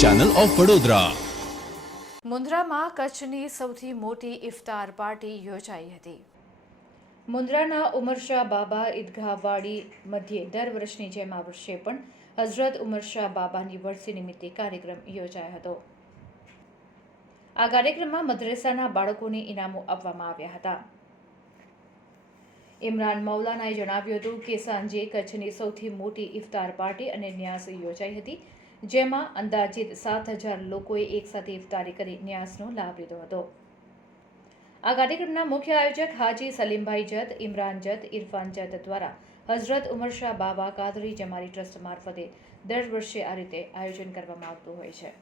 Channel of Vadodara મુન્દ્રામાં કચ્છની સૌથી મોટી ઇફતાર પાર્ટી યોજાઈ હતી. મુન્દ્રાના ઉમરશાહ બાબા ઈદગાહવાડી મધ્યે દર વર્ષની જેમ આ વર્ષે પણ હઝરત ઉમરશાહ બાબાની વર્ષી નિમિત્તે કાર્યક્રમ યોજાયો હતો. આ કાર્યક્રમમાં મદ્રેસાના બાળકોને ઇનામો આપવામાં આવ્યા હતા. ઇમરાન મૌલાનાએ જણાવ્યું હતું કે સાંજે કચ્છની સૌથી મોટી ઇફતાર પાર્ટી અને ન્યાસ યોજાઈ હતી, જેમાં અંદાજિત સાત હજાર લોકોએ એકસાથે ઇફતારી કરી ન્યાસનો લાભ લીધો હતો. આ કાર્યક્રમના મુખ્ય આયોજક હાજી સલીમભાઈ જત, ઇમરાન જત, ઇરફાન જત દ્વારા હઝરત ઉમર શાહ બાબા કાદરી જમારી ટ્રસ્ટ મારફતે દર વર્ષે આ રીતે આયોજન કરવામાં આવતું હોય છે.